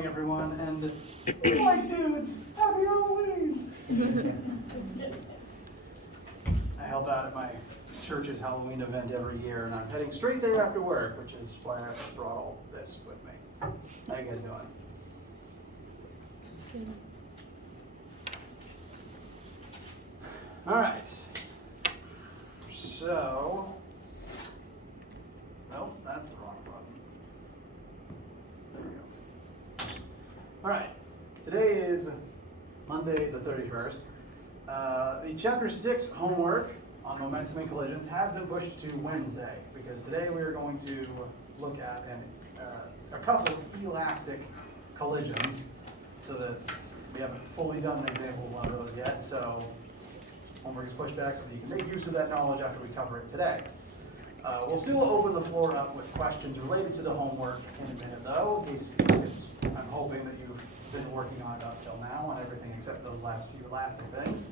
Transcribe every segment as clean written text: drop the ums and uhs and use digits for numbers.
morning, everyone, and like dudes, happy Halloween! I help out at my church's Halloween event every year, and I'm heading straight there after work, which is why I brought all this with me. How you guys doing? Good. All right. So, nope, that's the wrong button. There we go. All right. Today is Monday the 31st. The Chapter 6 homework on momentum and collisions has been pushed to Wednesday because today we are going to look at a couple of elastic collisions so that we haven't fully done an example of one of those yet. So homework is pushed back so that you can make use of that knowledge after we cover it today. We'll still open the floor up with questions related to the homework in a minute though, in case because I'm hoping that you've been working on it up till now on everything except those last few elastic things.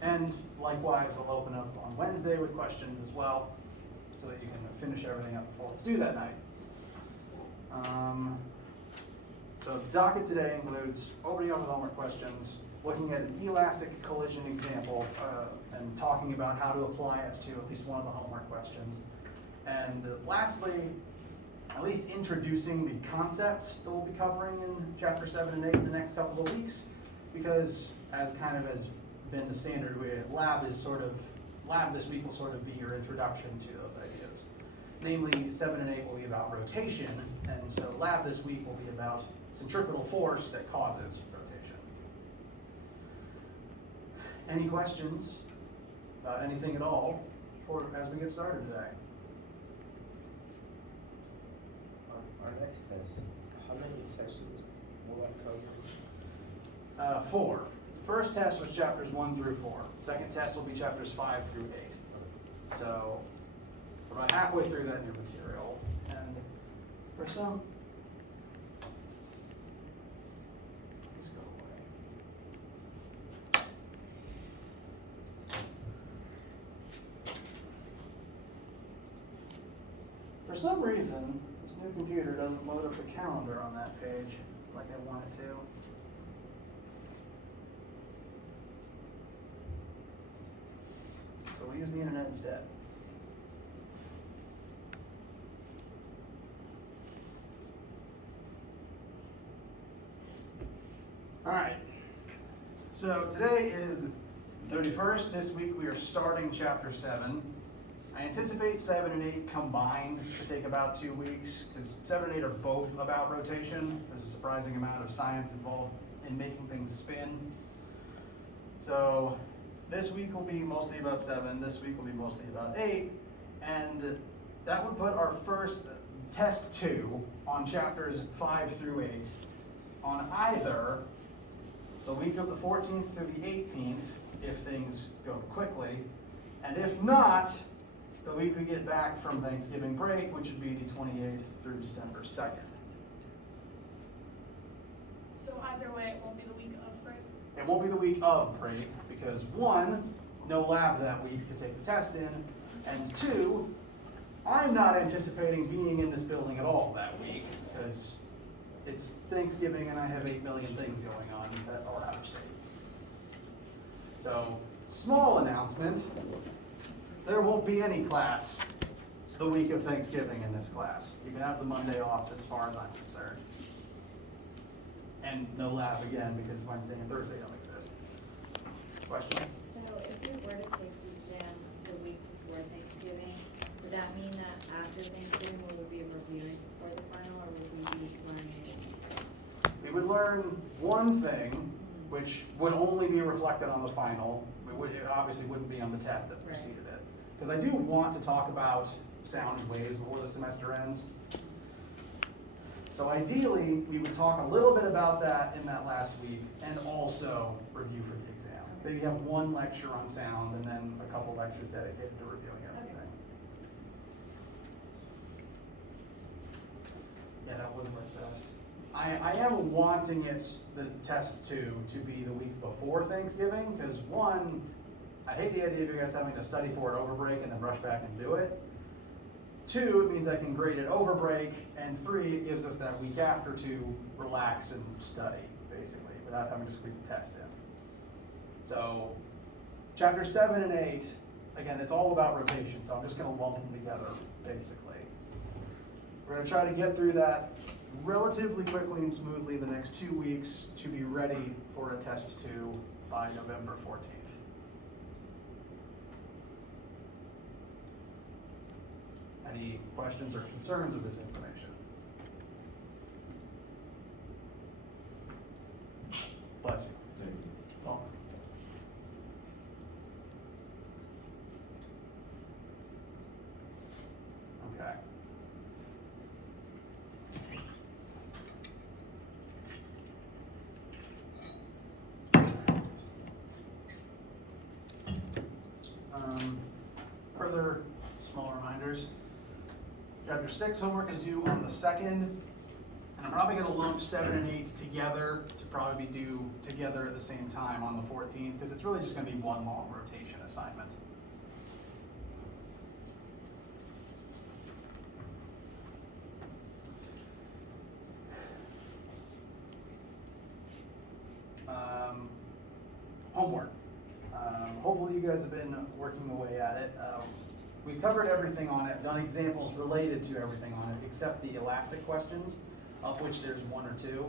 And likewise, we'll open up on Wednesday with questions as well, so that you can finish everything up before it's due that night. So the docket today includes opening up with homework questions, looking at an elastic collision example, and talking about how to apply it to at least one of the homework questions. And lastly, at least introducing the concepts that we'll be covering in Chapter 7 and 8 in the next couple of weeks, because as kind of has been the standard, lab this week will sort of be your introduction to those ideas. Namely, 7 and 8 will be about rotation, and so lab this week will be about centripetal force that causes rotation. Any questions about anything at all as we get started today? Our next test, how many sessions will that tell you? 4. First test was chapters 1 through 4. Second test will be chapters 5 through 8. So we're about halfway through that new material. And for some, please go away. For some reason, this new computer doesn't load up the calendar on that page like I want it to. So we'll use the internet instead. All right. So today is 31st. This week we are starting chapter 7. I anticipate 7 and 8 combined to take about 2 weeks because 7 and 8 are both about rotation. There's a surprising amount of science involved in making things spin. So this week will be mostly about 7, this week will be mostly about 8, and that would put our first test 2 on chapters 5 through 8 on either the week of the 14th through the 18th, if things go quickly, and if not, the week we get back from Thanksgiving break, which would be the 28th through December 2nd. So either way, it won't be the week of break? It won't be the week of break because 1, no lab that week to take the test in, and 2, I'm not anticipating being in this building at all that week because it's Thanksgiving and I have 8 million things going on that are out of state. So, small announcement, there won't be any class the week of Thanksgiving in this class. You can have the Monday off as far as I'm concerned. And no lab again because Wednesday and Thursday don't exist. Question? So if we were to take the exam the week before Thanksgiving, would that mean that after Thanksgiving we would be reviewing for the final, or would we be learning? We would learn one thing, which would only be reflected on the final. It obviously wouldn't be on the test that preceded it. Because I do want to talk about sound and waves before the semester ends. So ideally, we would talk a little bit about that in that last week and also review for the exam. Maybe have one lecture on sound and then a couple lectures dedicated to reviewing everything. Yeah, that would work best. I am wanting the test 2 to be the week before Thanksgiving because 1, I hate the idea of you guys having to study for it over break and then rush back and do it. 2, it means I can grade it over break, and 3, it gives us that week after to relax and study, basically, without having to squeeze a test in. So, chapter 7 and 8, again, it's all about rotation, so I'm just going to lump them together, basically. We're going to try to get through that relatively quickly and smoothly the next 2 weeks to be ready for a test 2 by November 14th. Any questions or concerns with this information? Bless you. Thank you. Palmer. Okay. Further small reminders. Chapter 6 homework is due on the 2nd, and I'm probably going to lump 7 and 8 together to probably be due together at the same time on the 14th, because it's really just going to be one long rotation assignment. Homework. Hopefully you guys have been working away at it. We've covered everything on it, done examples related to everything on it, except the elastic questions, of which there's 1 or 2.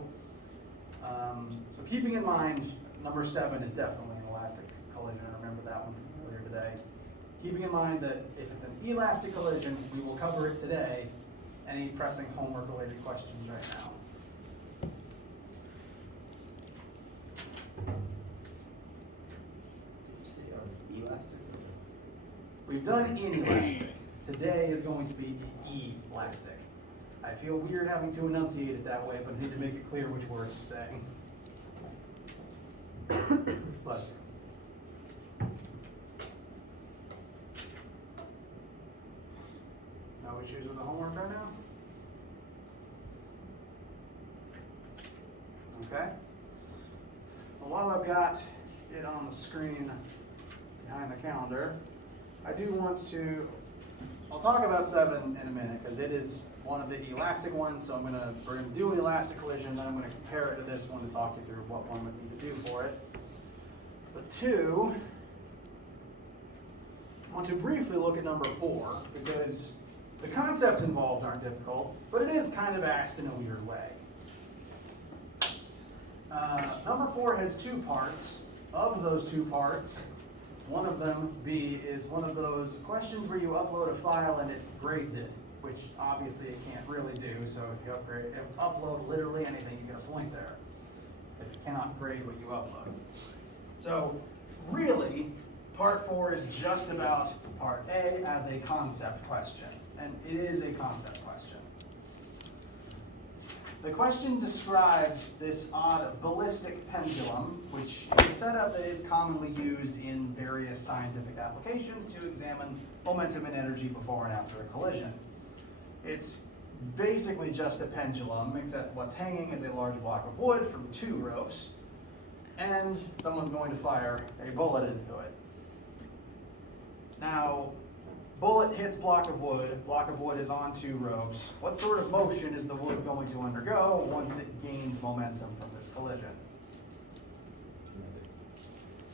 So keeping in mind, number 7 is definitely an elastic collision. I remember that one from earlier today. Keeping in mind that if it's an elastic collision, we will cover it today. Any pressing homework related questions right now? Elastic? We've done inelastic. Today is going to be elastic. I feel weird having to enunciate it that way, but I need to make it clear which words I'm saying. Bless you. No issues with the homework right now? Okay. Well, while I've got it on the screen behind the calendar, I do want to, I'll talk about 7 in a minute, because it is one of the elastic ones, so we're gonna do an elastic collision, then I'm gonna compare it to this one to talk you through what one would need to do for it. But 2, I want to briefly look at number 4, because the concepts involved aren't difficult, but it is kind of asked in a weird way. Number 4 has 2 parts. Of those 2 parts, one of them, B, is one of those questions where you upload a file and it grades it, which obviously it can't really do. So if you upload literally anything, you get a point there, because it cannot grade what you upload. So really, part 4 is just about part A as a concept question, and it is a concept question. The question describes this odd ballistic pendulum, which is a setup that is commonly used in various scientific applications to examine momentum and energy before and after a collision. It's basically just a pendulum, except what's hanging is a large block of wood from 2 ropes, and someone's going to fire a bullet into it. Now, bullet hits block of wood is on 2 ropes. What sort of motion is the wood going to undergo once it gains momentum from this collision?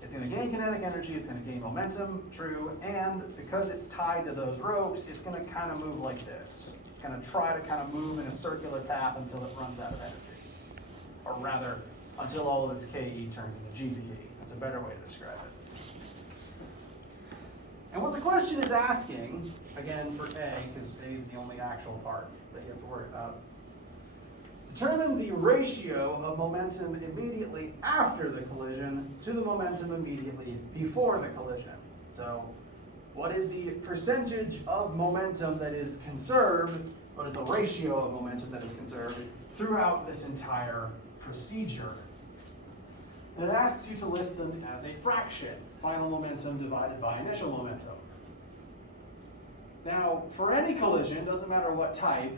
It's going to gain kinetic energy, it's going to gain momentum, true, and because it's tied to those ropes, it's going to kind of move like this. It's going to try to kind of move in a circular path until it runs out of energy. Or rather, until all of its KE turns into GPE. That's a better way to describe it. And what the question is asking, again for A, because A is the only actual part that you have to worry about, determine the ratio of momentum immediately after the collision to the momentum immediately before the collision. So what is the percentage of momentum that is conserved, what is the ratio of momentum that is conserved throughout this entire procedure? And it asks you to list them as a fraction, final momentum divided by initial momentum. Now, for any collision, doesn't matter what type,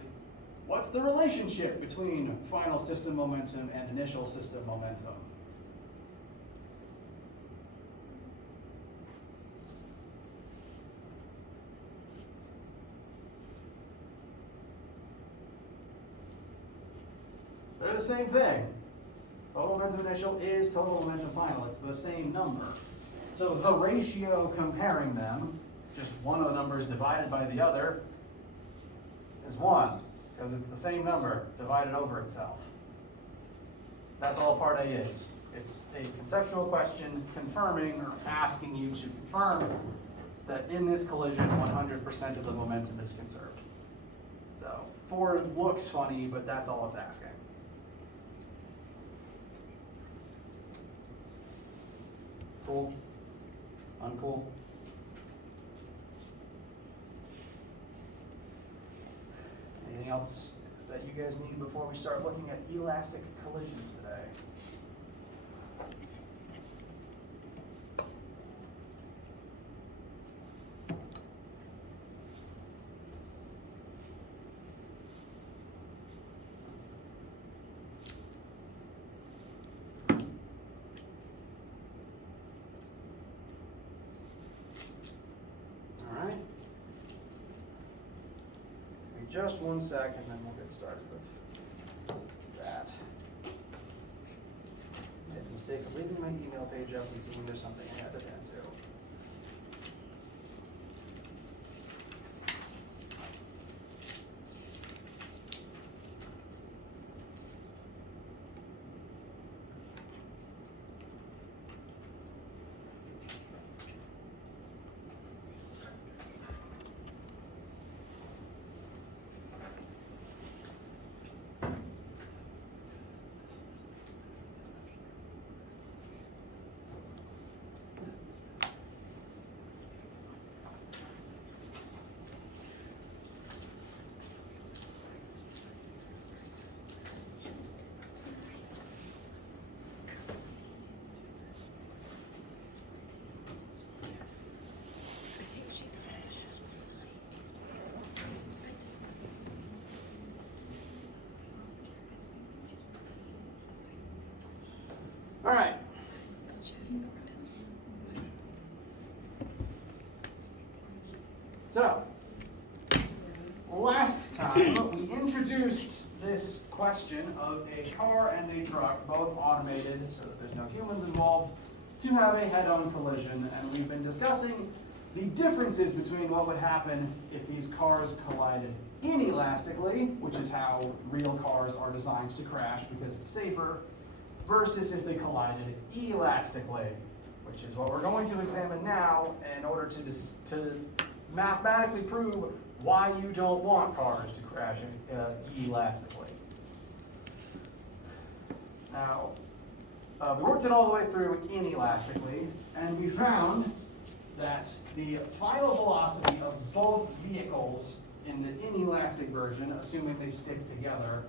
what's the relationship between final system momentum and initial system momentum? They're the same thing. Total momentum initial is total momentum final. It's the same number. So the ratio comparing them, just one of the numbers divided by the other, is 1, because it's the same number divided over itself. That's all part A is. It's a conceptual question confirming or asking you to confirm that in this collision, 100% of the momentum is conserved. So 4 looks funny, but that's all it's asking. Cool? Uncool? Anything else that you guys need before we start looking at elastic collisions today? All right. Give me just 1 sec and then we'll get started with that. I made the mistake of leaving my email page up and seeing there's something I had to attend to. All right. So, last time we introduced this question of a car and a truck, both automated so that there's no humans involved, to have a head-on collision, and we've been discussing the differences between what would happen if these cars collided inelastically, which is how real cars are designed to crash because it's safer, versus if they collided elastically, which is what we're going to examine now in order to mathematically prove why you don't want cars to crash elastically. Now, we worked it all the way through inelastically, and we found that the final velocity of both vehicles in the inelastic version, assuming they stick together,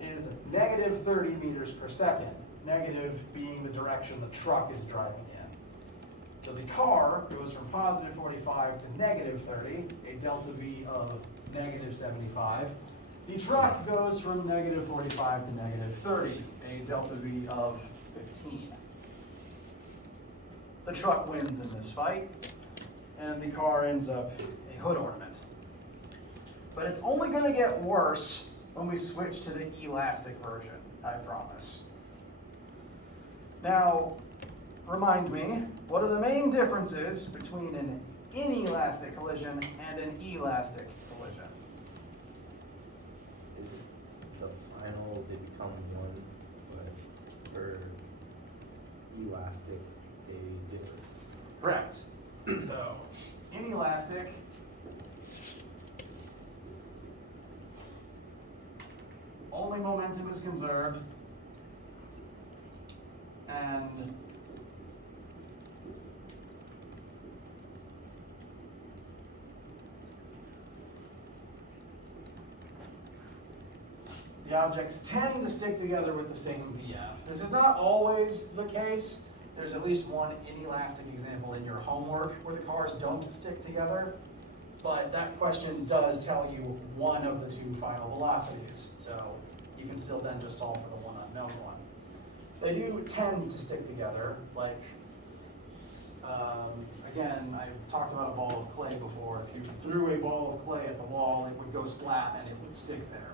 is negative 30 meters per second, negative being the direction the truck is driving in. So the car goes from positive 45 to negative 30, a delta V of negative 75. The truck goes from negative 45 to negative 30, a delta V of 15. The truck wins in this fight, and the car ends up a hood ornament. But it's only going to get worse when we switch to the elastic version, I promise. Now, remind me, what are the main differences between an inelastic collision and an elastic collision? Is it the final, they become one, but for elastic, they differ? Correct. So, inelastic only momentum is conserved, and the objects tend to stick together with the same VF. This is not always the case. There's at least one inelastic example in your homework where the cars don't stick together, but that question does tell you one of the 2 final velocities, so you can still then just solve for the one unknown one. They do tend to stick together, like, again, I talked about a ball of clay before. If you threw a ball of clay at the wall, it would go splat and it would stick there.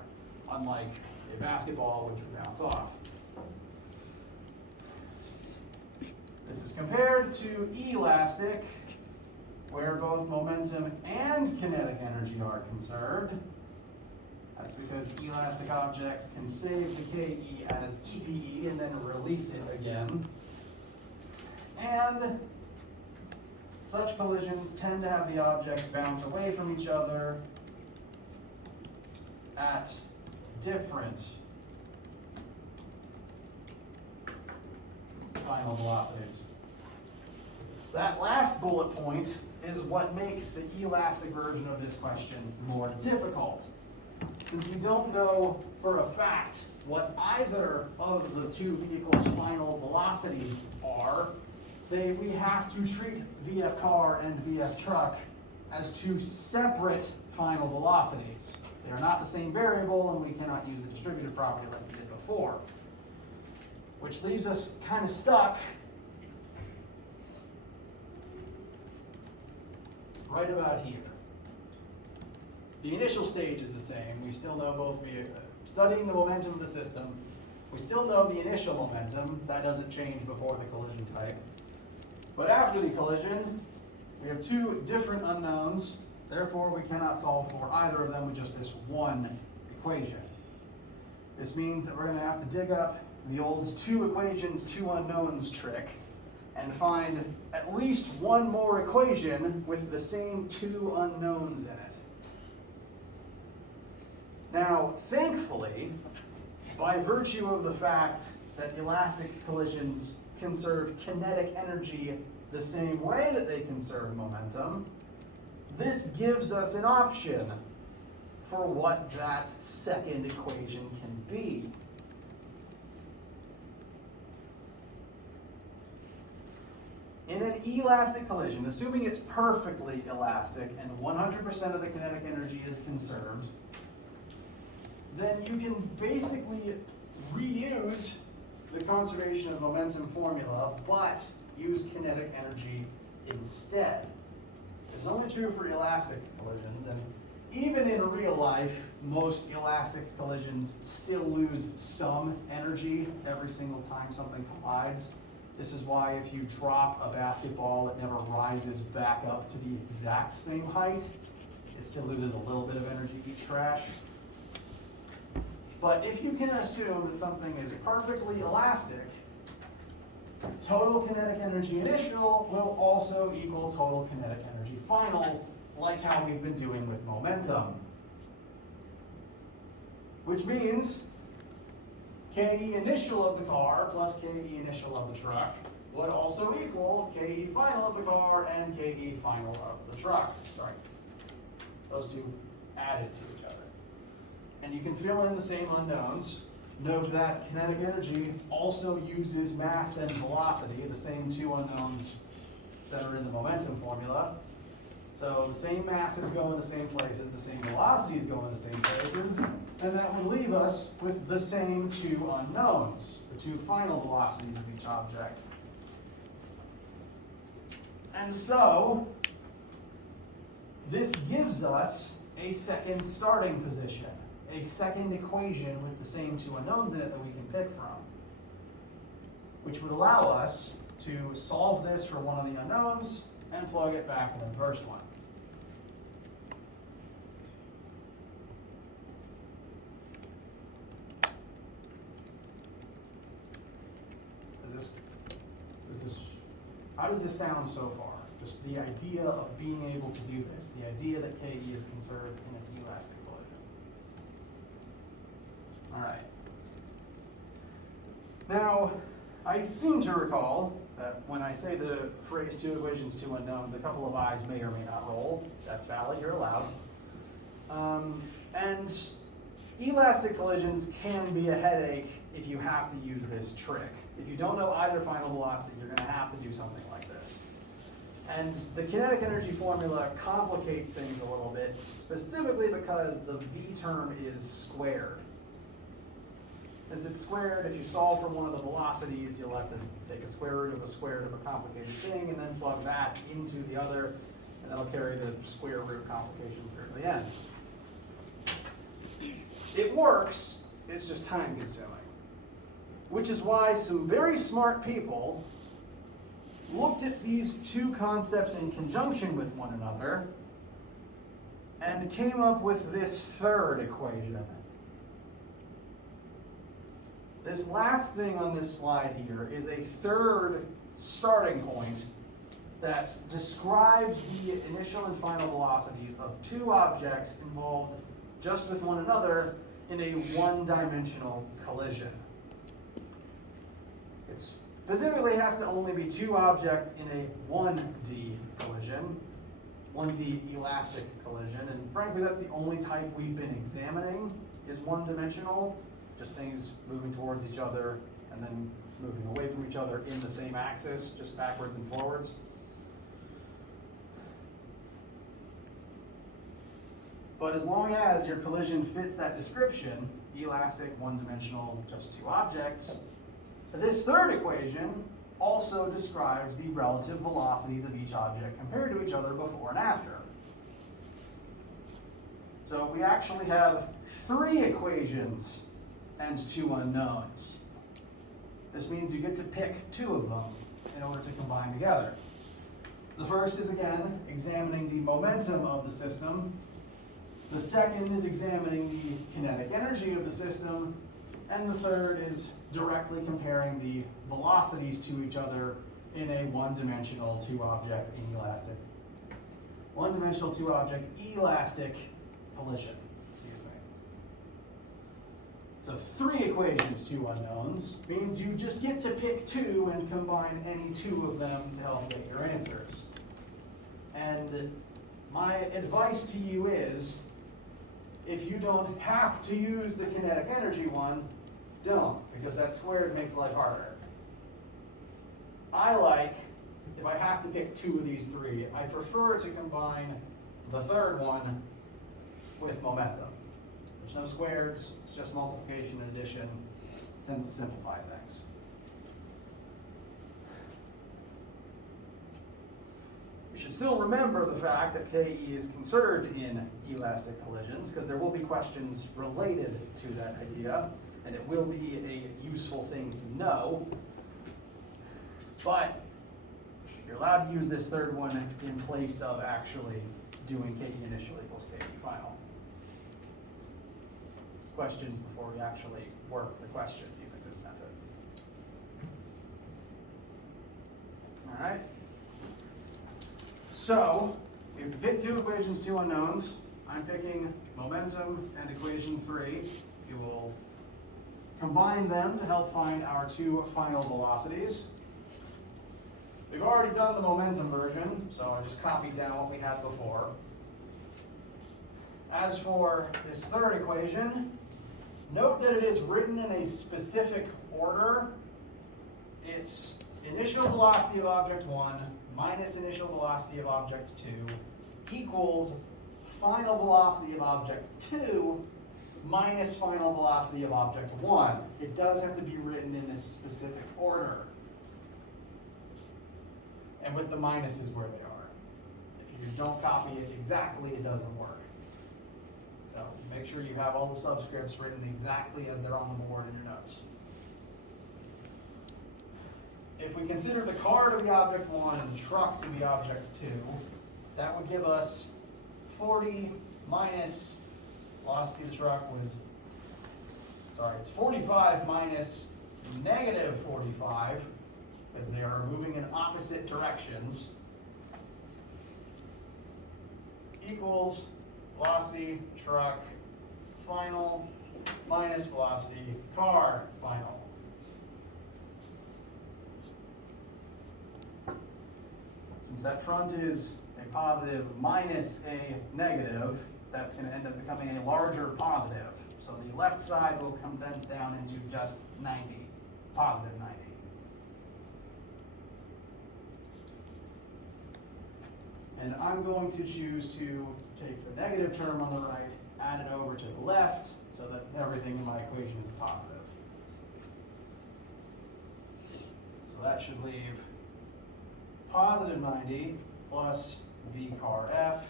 Unlike a basketball which would bounce off. This is compared to elastic, where both momentum and kinetic energy are conserved. That's because elastic objects can save the KE as EPE and then release it again. And such collisions tend to have the objects bounce away from each other at different final velocities. That last bullet point is what makes the elastic version of this question more difficult. Since we don't know for a fact what either of the two vehicles' final velocities are, we have to treat VF car and VF truck as two separate final velocities. They are not the same variable, and we cannot use the distributive property like we did before. Which leaves us kind of stuck right about here. The initial stage is the same. We still know both via studying the momentum of the system. We still know the initial momentum. That doesn't change before the collision type. But after the collision, we have two different unknowns. Therefore, we cannot solve for either of them with just this one equation. This means that we're going to have to dig up the old two equations, two unknowns trick and find at least one more equation with the same two unknowns in it. Now, thankfully, by virtue of the fact that elastic collisions conserve kinetic energy the same way that they conserve momentum, this gives us an option for what that second equation can be. In an elastic collision, assuming it's perfectly elastic and 100% of the kinetic energy is conserved, then you can basically reuse the conservation of momentum formula, but use kinetic energy instead. It's only true for elastic collisions, and even in real life, most elastic collisions still lose some energy every single time something collides. This is why if you drop a basketball, it never rises back up to the exact same height. It still loses a little bit of energy each crash. But if you can assume that something is perfectly elastic, total kinetic energy initial will also equal total kinetic energy final, like how we've been doing with momentum. Which means KE initial of the car plus KE initial of the truck would also equal KE final of the car and KE final of the truck. Sorry. Those two added to each other. And you can fill in the same unknowns. Note that kinetic energy also uses mass and velocity, the same two unknowns that are in the momentum formula. So the same masses go in the same places, the same velocities go in the same places, and that would leave us with the same two unknowns, the two final velocities of each object. And so, this gives us a second starting position, a second equation with the same two unknowns in it that we can pick from, which would allow us to solve this for one of the unknowns and plug it back into the first one. How does this sound so far? Just the idea of being able to do this, the idea that KE is conserved in an elastic collision. All right. Now, I seem to recall that when I say the phrase two equations, two unknowns, a couple of eyes may or may not roll. That's valid, you're allowed. And elastic collisions can be a headache if you have to use this trick. If you don't know either final velocity, you're going to have to do something like this. And the kinetic energy formula complicates things a little bit, specifically because the V term is squared. Since it's squared, if you solve for one of the velocities, you'll have to take a square root of a square root of a complicated thing and then plug that into the other, and that'll carry the square root complication through to the end. It works, it's just time consuming. Which is why some very smart people looked at these two concepts in conjunction with one another and came up with this third equation. This last thing on this slide here is a third starting point that describes the initial and final velocities of two objects involved just with one another in a one-dimensional collision. It specifically has to only be two objects in a 1D collision, 1D elastic collision, and frankly that's the only type we've been examining is one-dimensional, just things moving towards each other and then moving away from each other in the same axis, just backwards and forwards. But as long as your collision fits that description, elastic, one-dimensional, just two objects, this third equation also describes the relative velocities of each object compared to each other before and after. So we actually have three equations and two unknowns. This means you get to pick two of them in order to combine together. The first is, again, examining the momentum of the system. The second is examining the kinetic energy of the system. And the third is directly comparing the velocities to each other in a one-dimensional two-object elastic collision. So three equations, two unknowns, means you just get to pick two and combine any two of them to help get your answers. And my advice to you is, if you don't have to use the kinetic energy one, don't, because that squared makes life harder. I like, if I have to pick two of these three, I prefer to combine the third one with momentum. There's no squareds, it's just multiplication and addition. It tends to simplify things. You should still remember the fact that KE is conserved in elastic collisions, because there will be questions related to that idea, and it will be a useful thing to know. But you're allowed to use this third one in place of actually doing KE initial equals KE final. Questions before we actually work the question using this method. All right. So we have to pick two equations, two unknowns. I'm picking momentum and equation 3. We will combine them to help find our two final velocities. We've already done the momentum version, so I just copied down what we had before. As for this third equation, note that it is written in a specific order. It's initial velocity of object 1 minus initial velocity of object 2 equals final velocity of object 2 minus final velocity of object 1. It does have to be written in this specific order. And with the minuses where they are. If you don't copy it exactly, it doesn't work. So make sure you have all the subscripts written exactly as they're on the board in your notes. If we consider the car to be object 1 and the truck to be object 2, that would give us 40 minus velocity of the truck was, it's 45 minus negative 45, because they are moving in opposite directions, equals velocity truck final minus velocity car final. Since that front is a positive minus a negative, that's going to end up becoming a larger positive. So the left side will condense down into just 90, positive 90. And I'm going to choose to take the negative term on the right, add it over to the left, so that everything in my equation is positive. So that should leave positive 90 plus V car F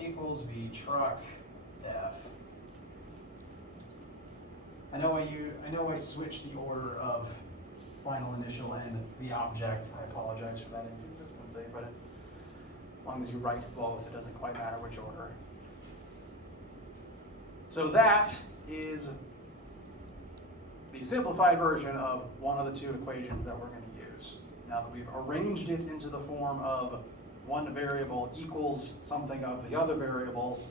equals V truck F. I know I switched the order of final initial and the object. I apologize for that inconsistency, but as long as you write both, it doesn't quite matter which order. So that is the simplified version of one of the two equations that we're going to use. Now that we've arranged it into the form of one variable equals something of the other variable,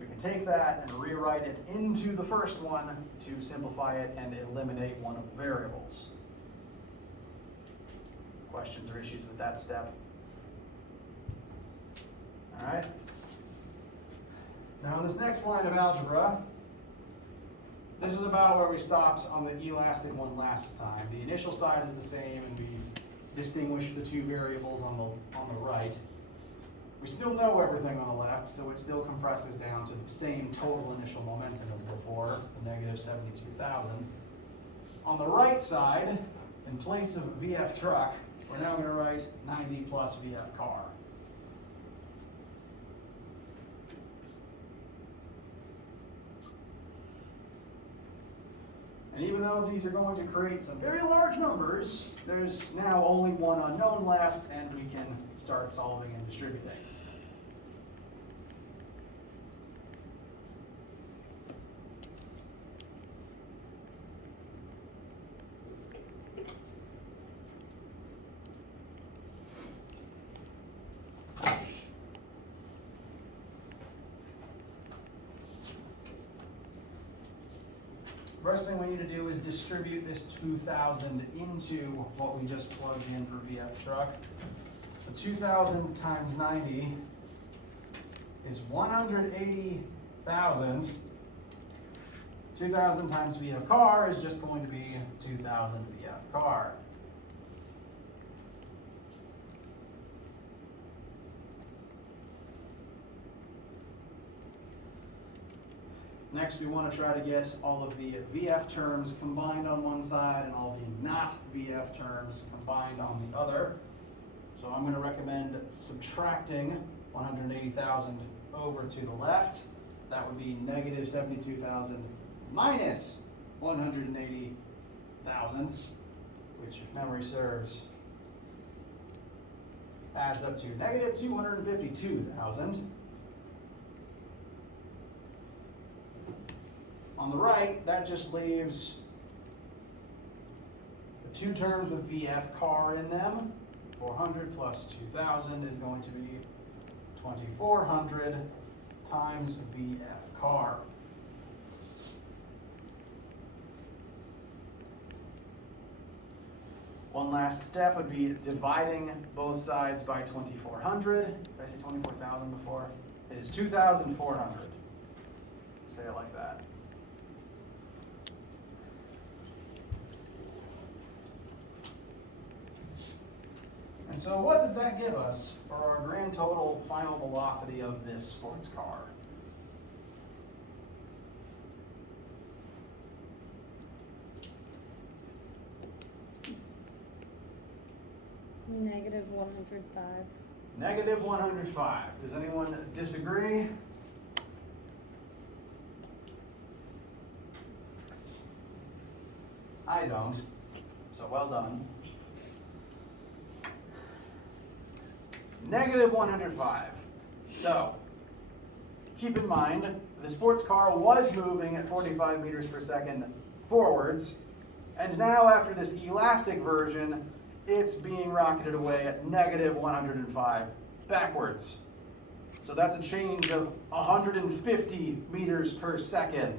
we can take that and rewrite it into the first one to simplify it and eliminate one of the variables. Questions or issues with that step? All right. Now in this next line of algebra, this is about where we stopped on the elastic one last time. The initial side is the same, and we distinguished the two variables on the right. We still know everything on the left, so it still compresses down to the same total initial momentum as before, the negative 72,000. On the right side, in place of VF truck, we're now going to write 90 plus VF car. And even though these are going to create some very large numbers, there's now only one unknown left, and we can start solving and distributing. First thing we need to do is distribute this 2,000 into what we just plugged in for VF truck. So 2,000 times 90 is 180,000. 2,000 times VF car is just going to be 2,000 VF car. Next, we want to try to get all of the VF terms combined on one side and all the not VF terms combined on the other. So I'm going to recommend subtracting 180,000 over to the left. That would be negative 72,000 minus 180,000, which, if memory serves, adds up to negative 252,000. On the right, that just leaves the two terms with VF car in them. 400 plus 2,000 is going to be 2,400 times VF car. One last step would be dividing both sides by 2,400. Did I say 24,000 before? It is 2,400. Say it like that. And so what does that give us for our grand total final velocity of this sports car? Negative 105. Negative 105. Does anyone disagree? I don't, so well done. Negative 105. So, keep in mind, the sports car was moving at 45 meters per second forwards, and now after this elastic version, it's being rocketed away at negative 105 backwards. So that's a change of 150 meters per second.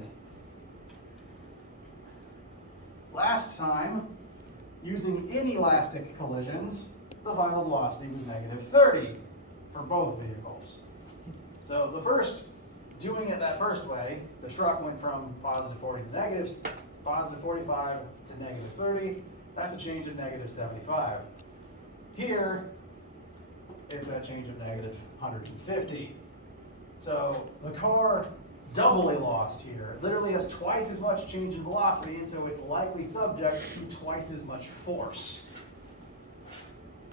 Last time, using inelastic collisions, the final velocity was negative 30 for both vehicles. So the first, doing it that first way, the truck went from positive 40 to negative, positive 45 to negative 30. That's a change of negative 75. Here, it's a change of negative 150. So the car doubly lost here. It literally has twice as much change in velocity, and so it's likely subject to twice as much force.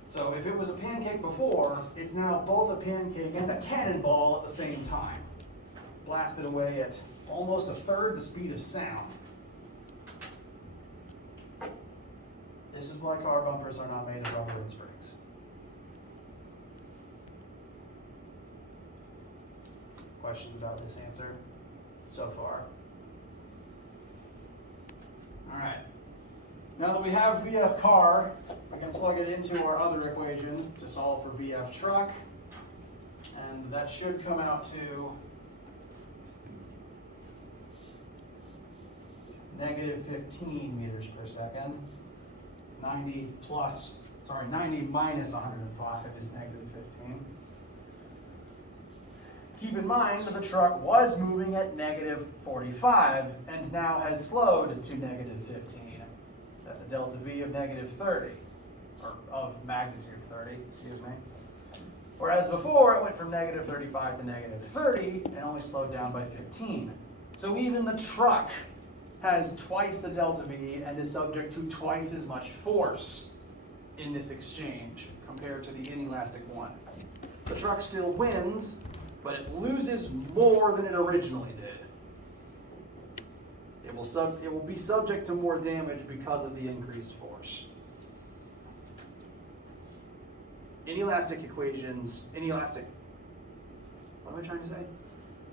So if it was a pancake before, it's now both a pancake and a cannonball at the same time. Blasted away at almost a third the speed of sound. is why car bumpers are not made of rubber and springs. Questions about this answer so far? All right. Now that we have VF car, we can plug it into our other equation to solve for VF truck. And that should come out to negative 15 meters per second. 90 minus 105 is negative 15. Keep in mind that the truck was moving at negative 45 and now has slowed to negative 15. That's a delta V of negative 30, or of magnitude 30, excuse me. Whereas before it went from negative 35 to negative 30 and only slowed down by 15. So even the truck has twice the delta V and is subject to twice as much force in this exchange compared to the inelastic one. The truck still wins, but it loses more than it originally did. It will be subject to more damage because of the increased force. Inelastic equations, what am I trying to say?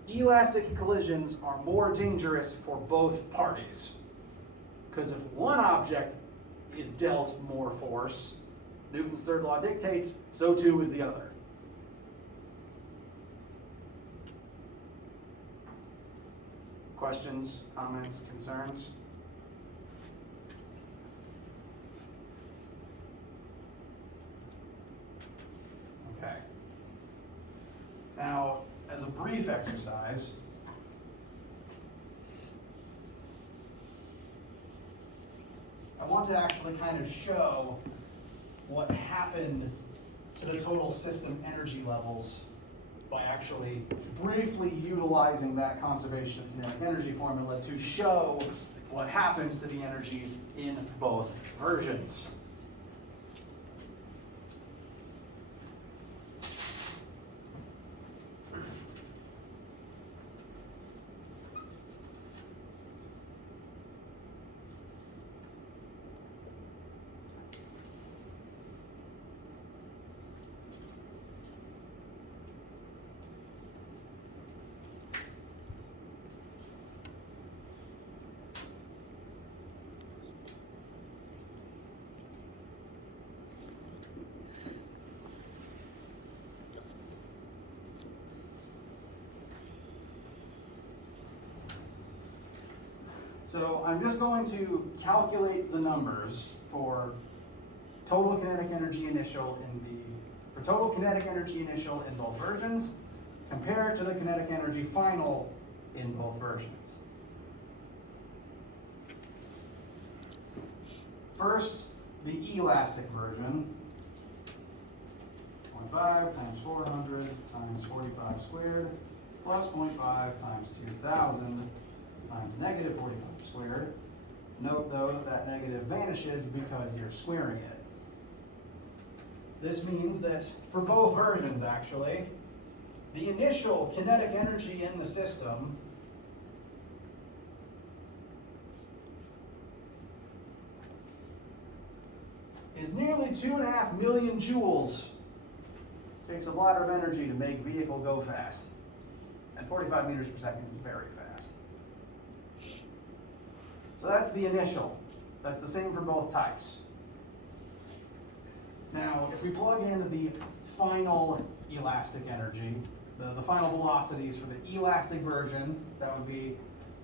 Elastic collisions are more dangerous for both parties. Because if one object is dealt more force, Newton's third law dictates, so too is the other. Questions, comments, concerns? Okay. Now, as a brief exercise, I want to actually kind of show what happened to the total system energy levels by actually briefly utilizing that conservation of kinetic energy formula to show what happens to the energy in both versions. So I'm just going to calculate the numbers for total kinetic energy initial in both versions, compared to the kinetic energy final in both versions. First, the elastic version. 0.5 times 400 times 45 squared plus 0.5 times 2000 times negative 45 squared. Note though that negative vanishes because you're squaring it. This means that for both versions actually, the initial kinetic energy in the system is nearly 2.5 million joules. Takes a lot of energy to make vehicle go fast. And 45 meters per second is very fast. So that's the initial. That's the same for both types. Now, if we plug in the final elastic energy, the final velocities for the elastic version, that would be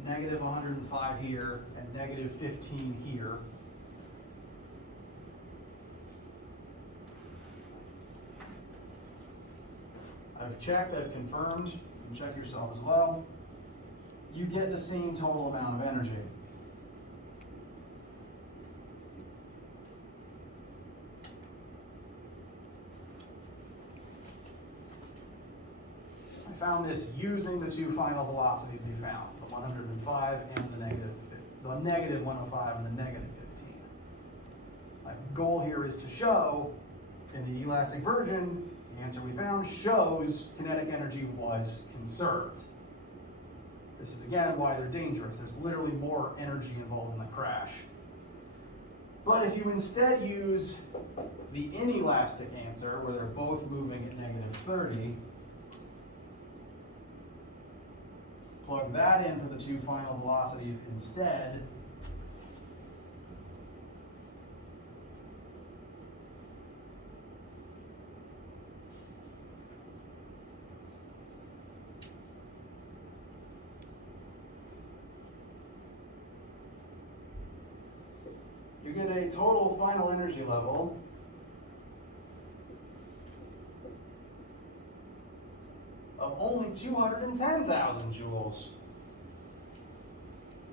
negative 105 here and negative 15 here. I've checked, I've confirmed, you can check yourself as well. You get the same total amount of energy. I found this using the two final velocities we found, the 105 and the negative 105 and the negative 15. My goal here is to show in the elastic version, the answer we found shows kinetic energy was conserved. This is again why they're dangerous. There's literally more energy involved in the crash. But if you instead use the inelastic answer, where they're both moving at -30, plug that in for the two final velocities instead, you get a total final energy level of only 210,000 joules.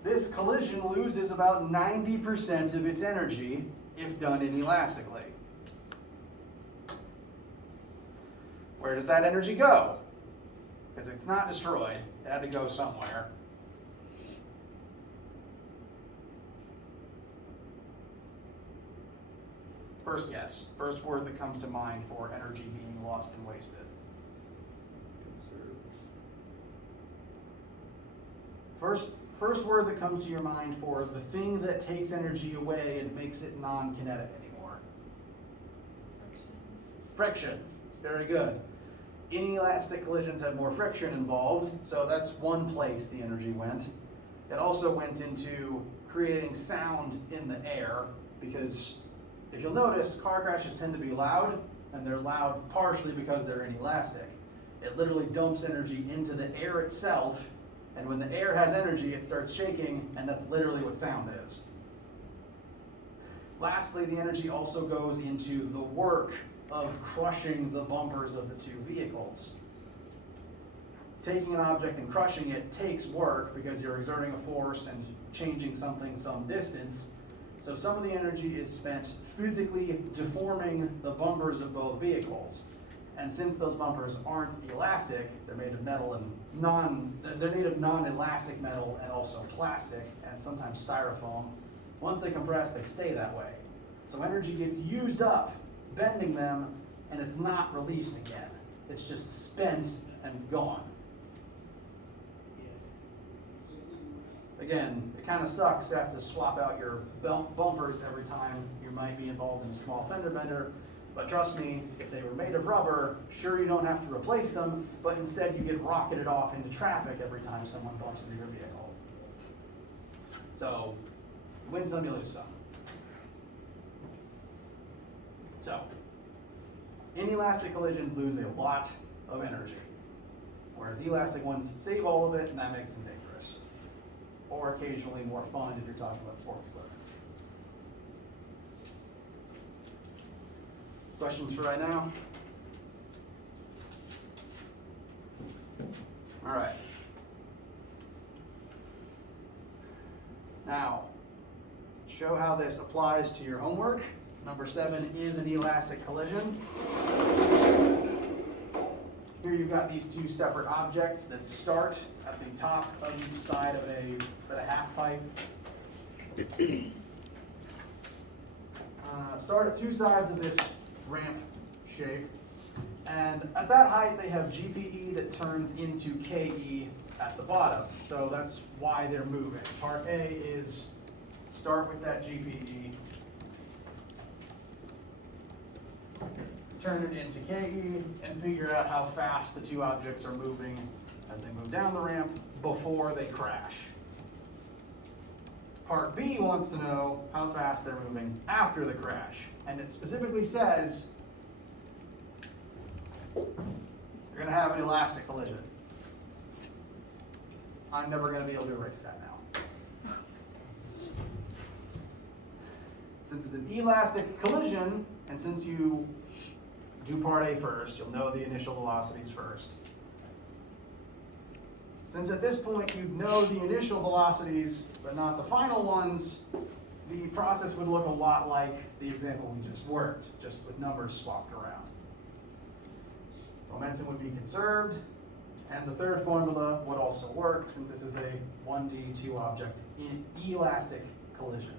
This collision loses about 90% of its energy if done inelastically. Where does that energy go? Because it's not destroyed, it had to go somewhere. First guess, first word that comes to mind for energy being lost and wasted. First word that comes to your mind for the thing that takes energy away and makes it non-kinetic anymore. Friction. Very good. Inelastic collisions have more friction involved, so that's one place the energy went. It also went into creating sound in the air, because if you'll notice, car crashes tend to be loud, and they're loud partially because they're inelastic. It literally dumps energy into the air itself, and when the air has energy, it starts shaking, and that's literally what sound is. Lastly, the energy also goes into the work of crushing the bumpers of the two vehicles. Taking an object and crushing it takes work because you're exerting a force and changing something some distance. So some of the energy is spent physically deforming the bumpers of both vehicles. And since those bumpers aren't elastic, they're made of metal and non-elastic metal and also plastic and sometimes styrofoam. Once they compress, they stay that way. So energy gets used up bending them, and it's not released again. It's just spent and gone. Again, it kind of sucks to have to swap out your bumpers every time you might be involved in a small fender bender, but trust me, if they were made of rubber, sure, you don't have to replace them, but instead you get rocketed off into traffic every time someone bumps into your vehicle. So, you win some, you lose some. So, inelastic collisions lose a lot of energy, whereas elastic ones save all of it, and that makes them dangerous. Or occasionally more fun if you're talking about sports equipment. Questions for right now? All right. Now, show how this applies to your homework. Number 7 is an elastic collision. Here you've got these two separate objects that start at the top of each side of a half pipe. Start at two sides of this ramp shape, and at that height they have GPE that turns into KE at the bottom. So that's why they're moving. Part A is start with that GPE, turn it into KE, and figure out how fast the two objects are moving as they move down the ramp before they crash. Part B wants to know how fast they're moving after the crash, and it specifically says you're going to have an elastic collision. I'm never going to be able to erase that now. Since it's an elastic collision, and since you do part A first, you'll know the initial velocities first. Since at this point you know the initial velocities, but not the final ones, the process would look a lot like the example we just worked, just with numbers swapped around. Momentum would be conserved, and the third formula would also work since this is a 1D, 2 object elastic collision.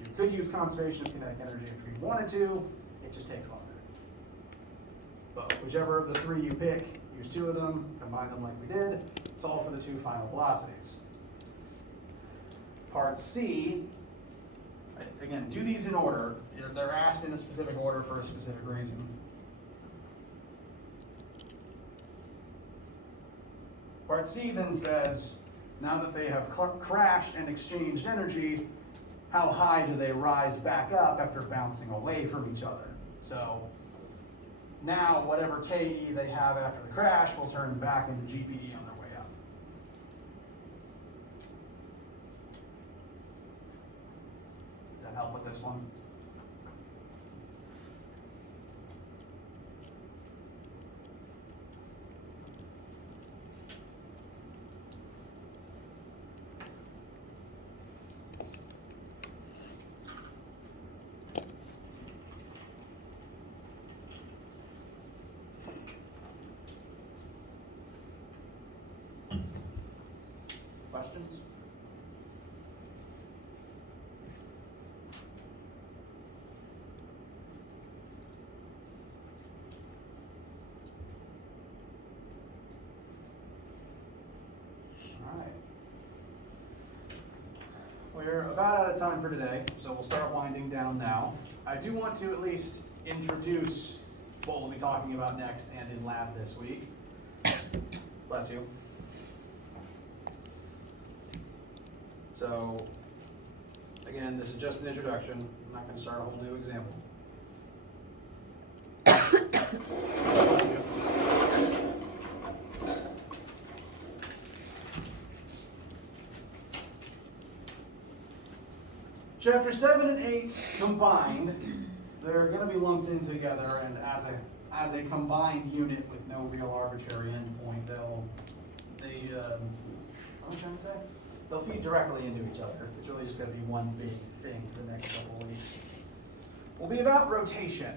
You could use conservation of kinetic energy if you wanted to, it just takes longer. But whichever of the three you pick, use 2 of them, combine them like we did, solve for the 2 final velocities. Part C Again, do these in order. They're asked in a specific order for a specific reason. Part C then says, now that they have crashed and exchanged energy, how high do they rise back up after bouncing away from each other? So now whatever KE they have after the crash will turn back into GPE on their way up. Does that help with this one? Questions? All right. We're about out of time for today, so we'll start winding down now. I do want to at least introduce what we'll be talking about next and in lab this week. Bless you. So, again, this is just an introduction. I'm not going to start a whole new example. Chapter 7 and 8 combined, they're going to be lumped in together, and as a combined unit with no real arbitrary endpoint, what am I trying to say? They'll feed directly into each other. It's really just going to be one big thing for the next couple of weeks. Will be about rotation,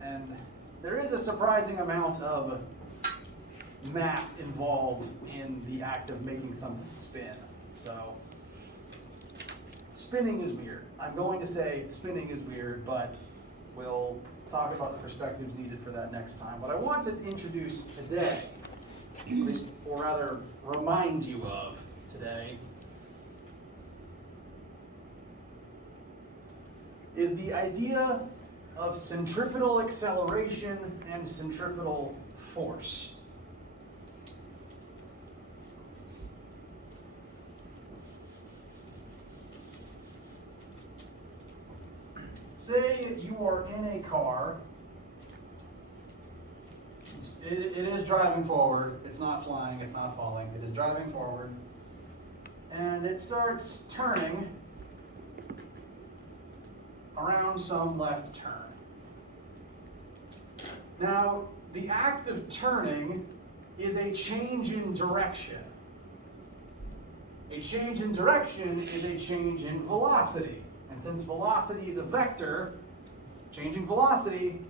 and there is a surprising amount of math involved in the act of making something spin. So, spinning is weird. I'm going to say spinning is weird, but we'll talk about the perspectives needed for that next time. What I want to introduce today, at least, or rather remind you of today, is the idea of centripetal acceleration and centripetal force. Say you are in a car. It is driving forward. It's not flying. It's not falling. It is driving forward. And it starts turning around some left turn. Now, the act of turning is a change in direction. A change in direction is a change in velocity. And since velocity is a vector, since velocity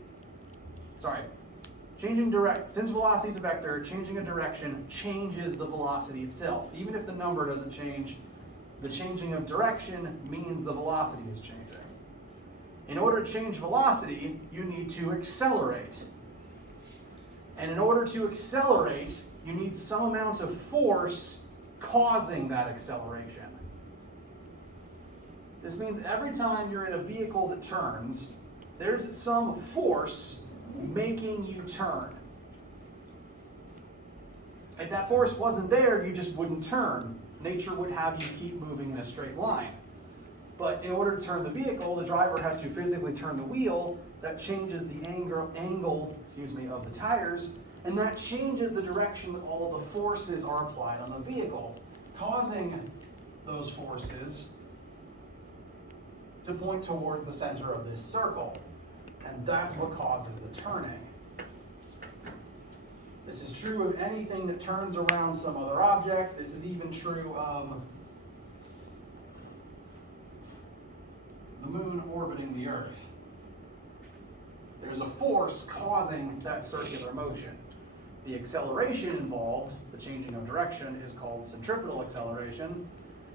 is a vector, changing a direction changes the velocity itself. Even if the number doesn't change, the changing of direction means the velocity is changing. In order to change velocity, you need to accelerate. And in order to accelerate, you need some amount of force causing that acceleration. This means every time you're in a vehicle that turns, there's some force making you turn. If that force wasn't there, you just wouldn't turn. Nature would have you keep moving in a straight line. But in order to turn the vehicle, the driver has to physically turn the wheel. That changes the angle of the tires, and that changes the direction that all the forces are applied on the vehicle, causing those forces to point towards the center of this circle. And that's what causes the turning. This is true of anything that turns around some other object. This is even true of the moon orbiting the Earth. There's a force causing that circular motion. The acceleration involved, the changing of direction, is called centripetal acceleration,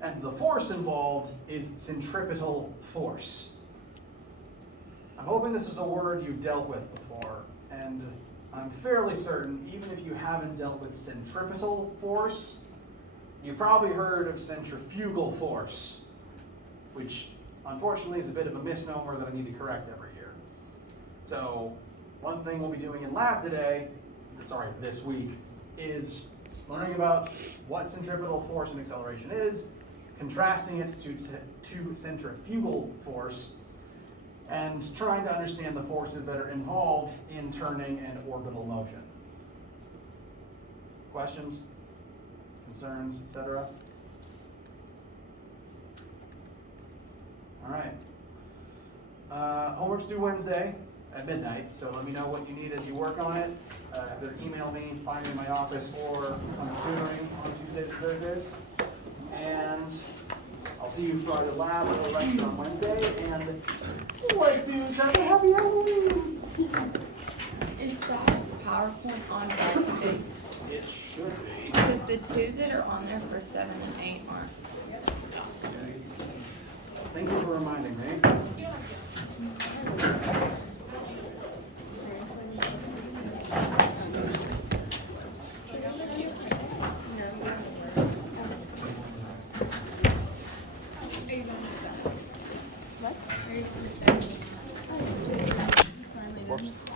and the force involved is centripetal force. I'm hoping this is a word you've dealt with before, and I'm fairly certain, even if you haven't dealt with centripetal force, you've probably heard of centrifugal force, which unfortunately is a bit of a misnomer that I need to correct every year. So one thing we'll be doing in lab this week, is learning about what centripetal force and acceleration is, contrasting it to centrifugal force, and trying to understand the forces that are involved in turning and orbital motion. Questions, concerns, etc.? All right. Homework's due Wednesday at midnight, so let me know what you need as you work on it. Either email me, find me in my office, or come to tutoring on Tuesdays and Thursdays. And I'll see you for the lab or the lecture on Wednesday. And white dudes, have a happy Halloween! Is that PowerPoint on both days? It should be. Because the two that are on there for 7 and 8 aren't. Thank you for reminding me. You don't have to. Are you going to sentence? What? Are you going to sentence? Finally done.